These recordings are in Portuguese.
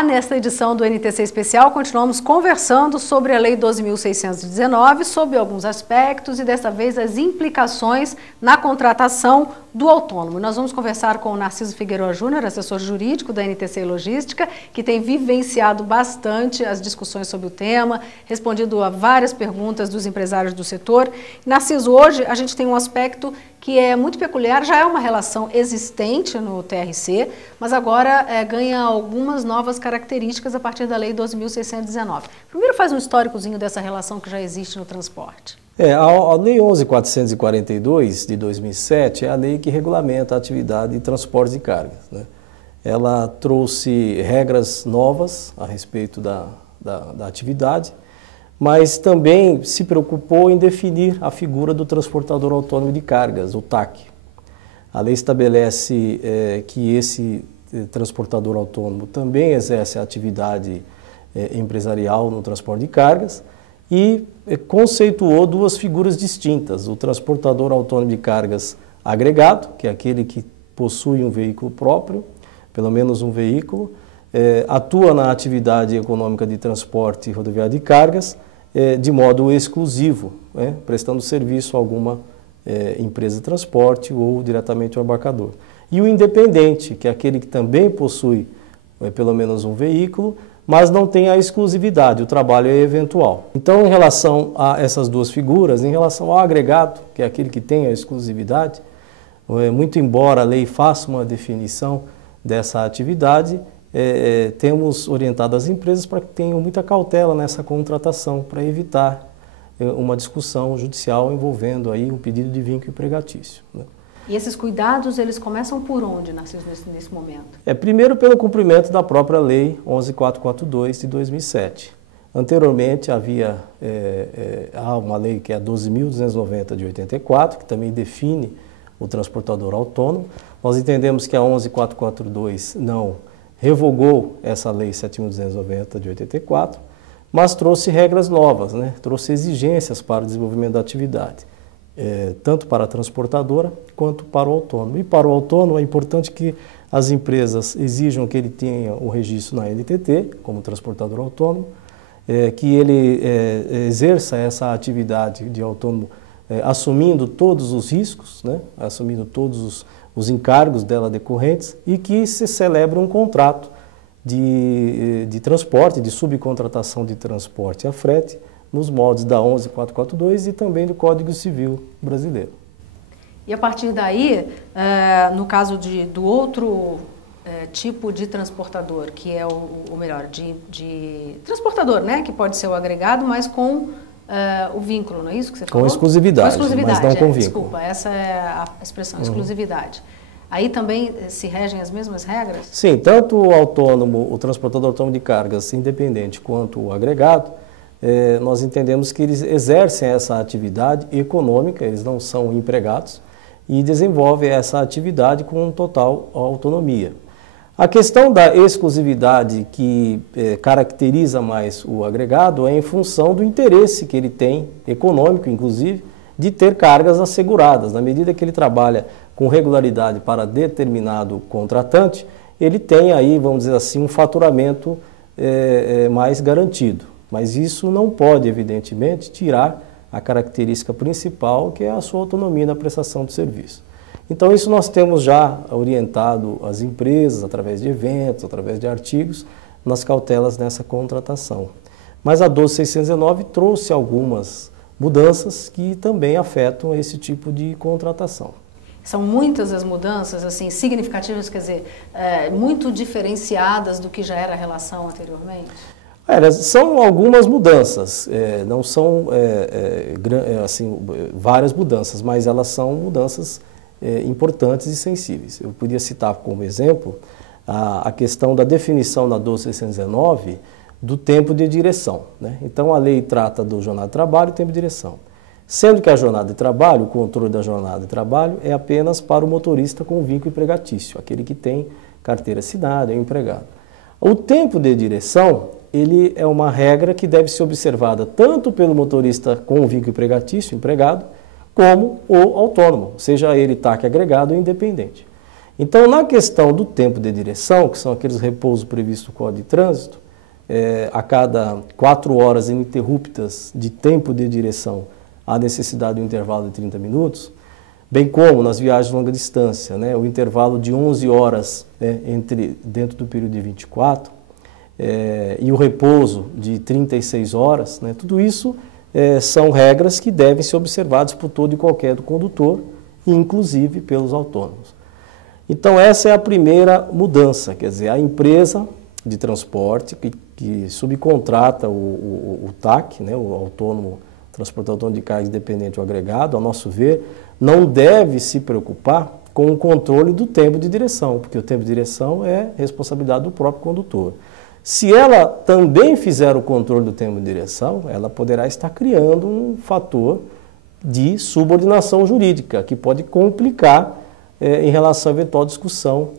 Olá, nesta edição do NTC Especial continuamos conversando sobre a Lei 12.619, sobre alguns aspectos e desta vez as implicações na contratação do autônomo. Nós vamos conversar com o Narciso Figueiredo Júnior, assessor jurídico da NTC Logística, que tem vivenciado bastante as discussões sobre o tema, respondido a várias perguntas dos empresários do setor. Narciso, hoje a gente tem um aspecto que é muito peculiar, já é uma relação existente no TRC, mas agora ganha algumas novas características a partir da Lei 12.619. Primeiro faz um históricozinho dessa relação que já existe no transporte. A Lei 11.442 de 2007 é a lei que regulamenta a atividade de transportes de cargas, né? Ela trouxe regras novas a respeito da atividade, mas também se preocupou em definir a figura do transportador autônomo de cargas, o TAC. A lei estabelece que esse transportador autônomo também exerce a atividade empresarial no transporte de cargas e conceituou duas figuras distintas: o transportador autônomo de cargas agregado, que é aquele que possui um veículo próprio, pelo menos um veículo, atua na atividade econômica de transporte rodoviário de cargas, de modo exclusivo, prestando serviço a alguma empresa de transporte ou diretamente ao embarcador. E o independente, que é aquele que também possui pelo menos um veículo, mas não tem a exclusividade, o trabalho é eventual. Então, em relação a essas duas figuras, em relação ao agregado, que é aquele que tem a exclusividade, muito embora a lei faça uma definição dessa atividade, temos orientado as empresas para que tenham muita cautela nessa contratação, para evitar uma discussão judicial envolvendo aí um pedido de vínculo empregatício, né? E esses cuidados, eles começam por onde, Narciso, nesse momento? Primeiro pelo cumprimento da própria Lei 11.442 de 2007. Anteriormente havia uma lei que é a 12.290 de 84, que também define o transportador autônomo. Nós entendemos que a 11.442 não revogou essa lei 7.290 de 84, mas trouxe regras novas, né? Trouxe exigências para o desenvolvimento da atividade, tanto para a transportadora quanto para o autônomo. E para o autônomo é importante que as empresas exijam que ele tenha o registro na NTT, como transportador autônomo, que ele exerça essa atividade de autônomo assumindo todos os riscos, né? Assumindo todos os encargos dela decorrentes, e que se celebre um contrato de transporte, de subcontratação de transporte a frete, nos moldes da 11.442 e também do Código Civil brasileiro. E a partir daí, no caso do outro tipo de transportador, que é o melhor, de transportador, né, que pode ser o agregado, mas com o vínculo, não é isso que você falou? Com exclusividade, mas não com vínculo. Desculpa, essa é a expressão, exclusividade. Aí também se regem as mesmas regras? Sim, tanto o autônomo, o transportador autônomo de cargas independente, quanto o agregado, nós entendemos que eles exercem essa atividade econômica, eles não são empregados, e desenvolvem essa atividade com total autonomia. A questão da exclusividade que caracteriza mais o agregado é em função do interesse que ele tem, econômico inclusive, de ter cargas asseguradas. Na medida que ele trabalha com regularidade para determinado contratante, ele tem aí, vamos dizer assim, um faturamento mais garantido. Mas isso não pode, evidentemente, tirar a característica principal, que é a sua autonomia na prestação do serviço. Então, isso nós temos já orientado as empresas, através de eventos, através de artigos, nas cautelas nessa contratação. Mas a 12.619 trouxe algumas mudanças que também afetam esse tipo de contratação. São muitas as mudanças, assim, significativas, quer dizer, muito diferenciadas do que já era a relação anteriormente? São algumas mudanças, não são assim, várias mudanças, mas elas são mudanças importantes e sensíveis. Eu podia citar como exemplo a questão da definição na 12.619 do tempo de direção, né? Então a lei trata do jornada de trabalho e tempo de direção. Sendo que a jornada de trabalho, o controle da jornada de trabalho é apenas para o motorista com vínculo empregatício, aquele que tem carteira assinada, é um empregado. O tempo de direção, ele é uma regra que deve ser observada tanto pelo motorista com vínculo empregatício, empregado, como o autônomo, seja ele TAC agregado ou independente. Então, na questão do tempo de direção, que são aqueles repousos previstos no Código de Trânsito, a cada 4 horas ininterruptas de tempo de direção, há necessidade de um intervalo de 30 minutos, bem como nas viagens de longa distância, né, o intervalo de 11 horas dentro do período de 24, e o repouso de 36 horas, né, tudo isso são regras que devem ser observadas por todo e qualquer condutor, inclusive pelos autônomos. Então essa é a primeira mudança, quer dizer, a empresa de transporte que subcontrata o TAC, né, o autônomo, transportador autônomo de carga independente ou agregado, a nosso ver, não deve se preocupar com o controle do tempo de direção, porque o tempo de direção é responsabilidade do próprio condutor. Se ela também fizer o controle do tempo de direção, ela poderá estar criando um fator de subordinação jurídica, que pode complicar em relação à eventual discussão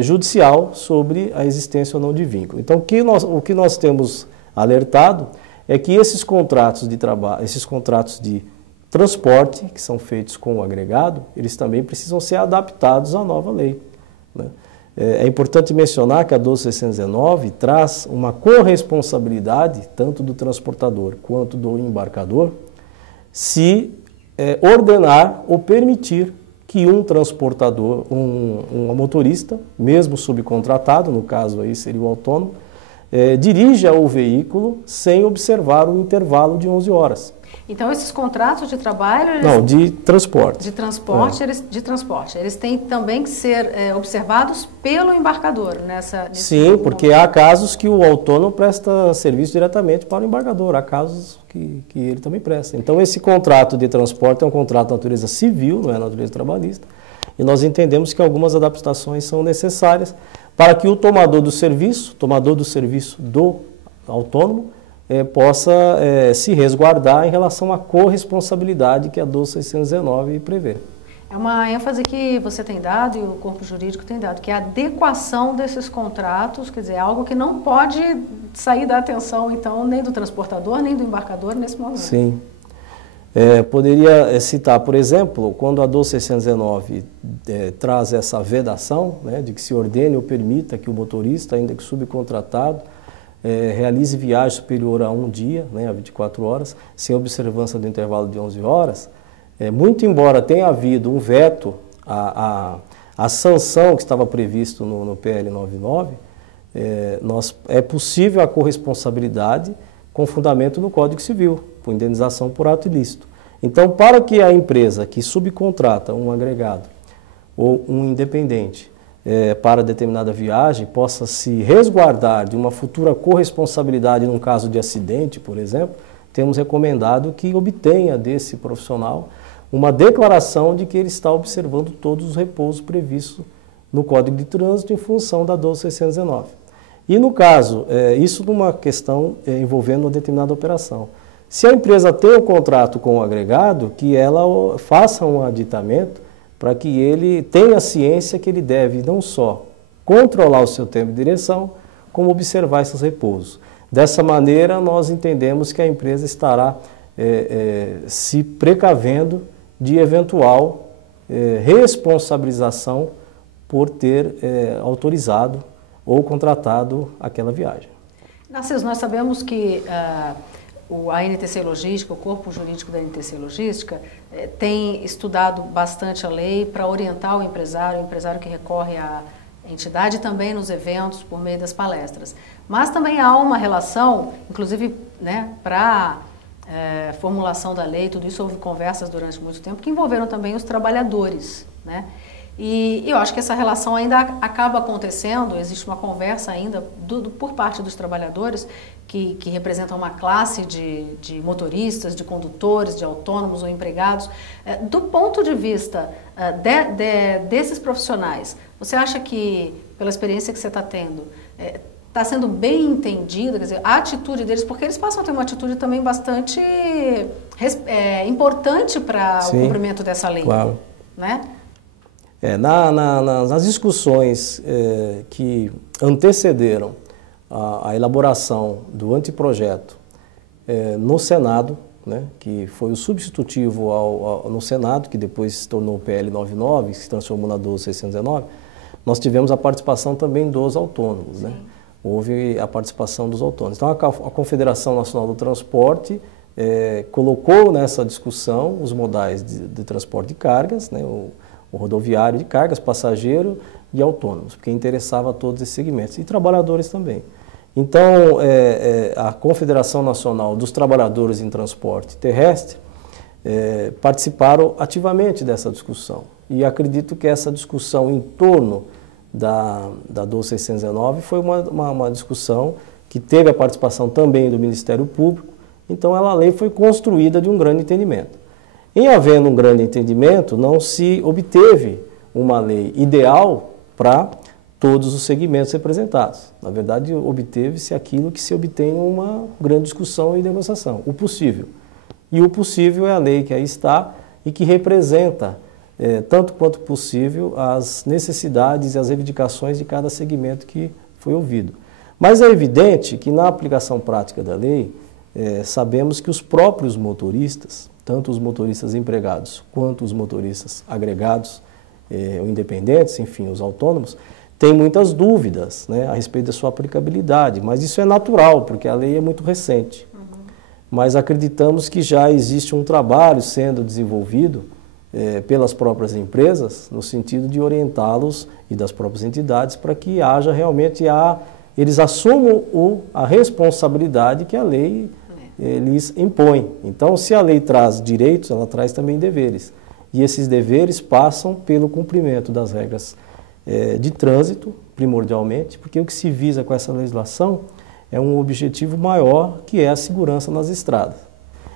judicial sobre a existência ou não de vínculo. Então, o que nós temos alertado é que esses contratos de trabalho, esses contratos de transporte, que são feitos com o agregado, eles também precisam ser adaptados à nova lei, né? É importante mencionar que a 12.619 traz uma corresponsabilidade, tanto do transportador quanto do embarcador, se ordenar ou permitir que um transportador, um motorista, mesmo subcontratado, no caso aí seria o autônomo, dirija o veículo sem observar o intervalo de 11 horas. Então, esses contratos de trabalho... Não, de transporte. De transporte. Eles têm também que ser observados pelo embarcador Sim, porque há casos que o autônomo presta serviço diretamente para o embarcador, há casos que ele também presta. Então, esse contrato de transporte é um contrato de natureza civil, não é natureza trabalhista, e nós entendemos que algumas adaptações são necessárias para que o tomador do serviço do autônomo, possa se resguardar em relação à corresponsabilidade que a 12.619 prevê. É uma ênfase que você tem dado e o corpo jurídico tem dado, que é a adequação desses contratos, quer dizer, algo que não pode sair da atenção, então, nem do transportador, nem do embarcador nesse momento. Sim. Poderia citar, por exemplo, quando a 12.619 traz essa vedação, né, de que se ordene ou permita que o motorista, ainda que subcontratado, realize viagem superior a um dia, né, a 24 horas, sem observância do intervalo de 11 horas, muito embora tenha havido um veto à sanção que estava previsto no PL 99, é possível a corresponsabilidade com fundamento no Código Civil, por indenização por ato ilícito. Então, para que a empresa que subcontrata um agregado ou um independente para determinada viagem possa se resguardar de uma futura corresponsabilidade num caso de acidente, por exemplo, temos recomendado que obtenha desse profissional uma declaração de que ele está observando todos os repousos previstos no Código de Trânsito em função da 12.619. E no caso, isso numa questão envolvendo uma determinada operação. Se a empresa tem um contrato com o agregado, que ela faça um aditamento para que ele tenha ciência que ele deve não só controlar o seu tempo de direção, como observar esses repousos. Dessa maneira, nós entendemos que a empresa estará se precavendo de eventual responsabilização por ter autorizado ou contratado aquela viagem. Narciso, nós sabemos que a NTC Logística, o corpo jurídico da NTC Logística, tem estudado bastante a lei para orientar o empresário que recorre à entidade e também nos eventos por meio das palestras. Mas também há uma relação, inclusive, né, para formulação da lei, tudo isso houve conversas durante muito tempo que envolveram também os trabalhadores, né? E eu acho que essa relação ainda acaba acontecendo, existe uma conversa ainda por parte dos trabalhadores que representam uma classe de motoristas, de condutores, de autônomos ou empregados. Do ponto de vista desses profissionais, você acha que, pela experiência que você está tendo, está sendo bem entendida, quer dizer, a atitude deles, porque eles passam a ter uma atitude também bastante importante para o cumprimento dessa lei, claro, né? Nas discussões que antecederam a elaboração do anteprojeto no Senado, né, que foi o substitutivo no Senado, que depois se tornou o PL 99, que se transformou na 12.619, nós tivemos a participação também dos autônomos, né? Houve a participação dos autônomos. Então, a Confederação Nacional do Transporte colocou nessa discussão os modais de transporte de cargas, né? O rodoviário de cargas, passageiro e autônomos, porque interessava a todos esses segmentos, e trabalhadores também. Então, a Confederação Nacional dos Trabalhadores em Transporte Terrestre participaram ativamente dessa discussão. E acredito que essa discussão em torno da 12619 foi uma discussão que teve a participação também do Ministério Público. Então, a lei foi construída de um grande entendimento. Em havendo um grande entendimento, não se obteve uma lei ideal para todos os segmentos representados. Na verdade, obteve-se aquilo que se obtém em uma grande discussão e negociação, o possível. E o possível é a lei que aí está e que representa, tanto quanto possível, as necessidades e as reivindicações de cada segmento que foi ouvido. Mas é evidente que na aplicação prática da lei, sabemos que os próprios motoristas, tanto os motoristas empregados quanto os motoristas agregados ou independentes, enfim, os autônomos, têm muitas dúvidas, né, a respeito da sua aplicabilidade, mas isso é natural, porque a lei é muito recente. Mas acreditamos que já existe um trabalho sendo desenvolvido pelas próprias empresas, no sentido de orientá-los e das próprias entidades, para que haja realmente eles assumam a responsabilidade que a lei lhes impõe. Então, se a lei traz direitos, ela traz também deveres. E esses deveres passam pelo cumprimento das regras de trânsito, primordialmente, porque o que se visa com essa legislação é um objetivo maior, que é a segurança nas estradas.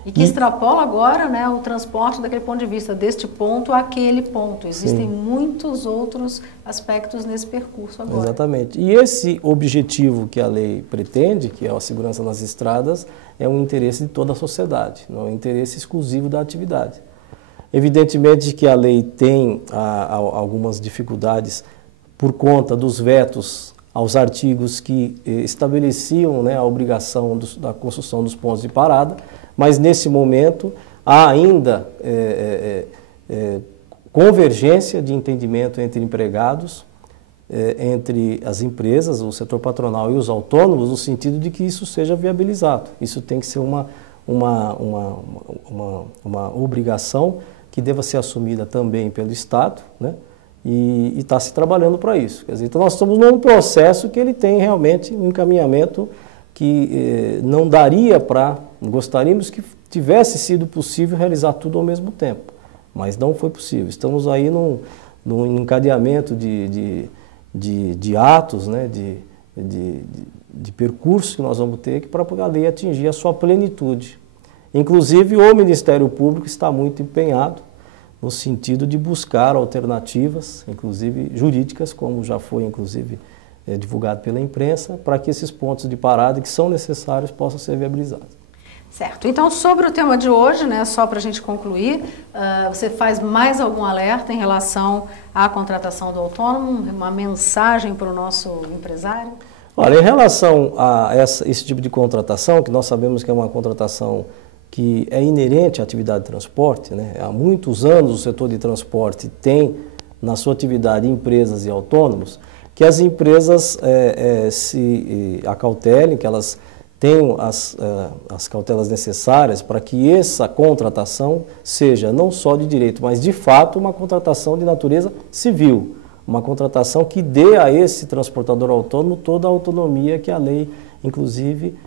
E que extrapola agora, né, o transporte daquele ponto de vista, deste ponto àquele ponto. Existem muitos outros aspectos nesse percurso agora. Exatamente. E esse objetivo que a lei pretende, que é a segurança nas estradas, é um interesse de toda a sociedade, não é um interesse exclusivo da atividade. Evidentemente que a lei tem algumas dificuldades por conta dos vetos aos artigos que estabeleciam, né, a obrigação da construção dos pontos de parada, mas nesse momento há ainda convergência de entendimento entre empregados, entre as empresas, o setor patronal e os autônomos, no sentido de que isso seja viabilizado. Isso tem que ser uma obrigação que deva ser assumida também pelo Estado, né? E está se trabalhando para isso. Quer dizer, então nós estamos num processo que ele tem realmente um encaminhamento que não daria para, gostaríamos que tivesse sido possível realizar tudo ao mesmo tempo, mas não foi possível. Estamos aí num encadeamento de atos, né, de percurso que nós vamos ter para a lei atingir a sua plenitude. Inclusive, o Ministério Público está muito empenhado no sentido de buscar alternativas, inclusive jurídicas, como já foi, inclusive, divulgado pela imprensa, para que esses pontos de parada que são necessários possam ser viabilizados. Certo. Então, sobre o tema de hoje, né, só para a gente concluir, você faz mais algum alerta em relação à contratação do autônomo, uma mensagem para o nosso empresário? Olha, em relação a esse tipo de contratação, que nós sabemos que é uma contratação que é inerente à atividade de transporte, né? Há muitos anos o setor de transporte tem na sua atividade empresas e autônomos, que as empresas se acautelem, que elas tenham as cautelas necessárias para que essa contratação seja não só de direito, mas de fato uma contratação de natureza civil, uma contratação que dê a esse transportador autônomo toda a autonomia que a lei, inclusive,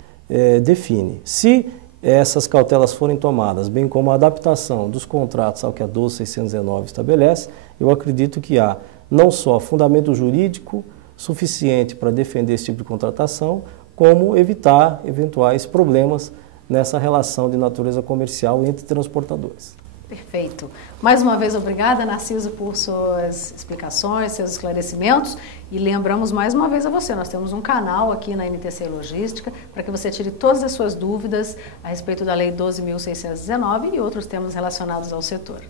define. Se essas cautelas forem tomadas, bem como a adaptação dos contratos ao que a 12619 estabelece, eu acredito que há não só fundamento jurídico suficiente para defender esse tipo de contratação, como evitar eventuais problemas nessa relação de natureza comercial entre transportadores. Perfeito. Mais uma vez, obrigada, Narciso, por suas explicações, seus esclarecimentos. E lembramos mais uma vez a você, nós temos um canal aqui na NTC Logística para que você tire todas as suas dúvidas a respeito da Lei 12.619 e outros temas relacionados ao setor.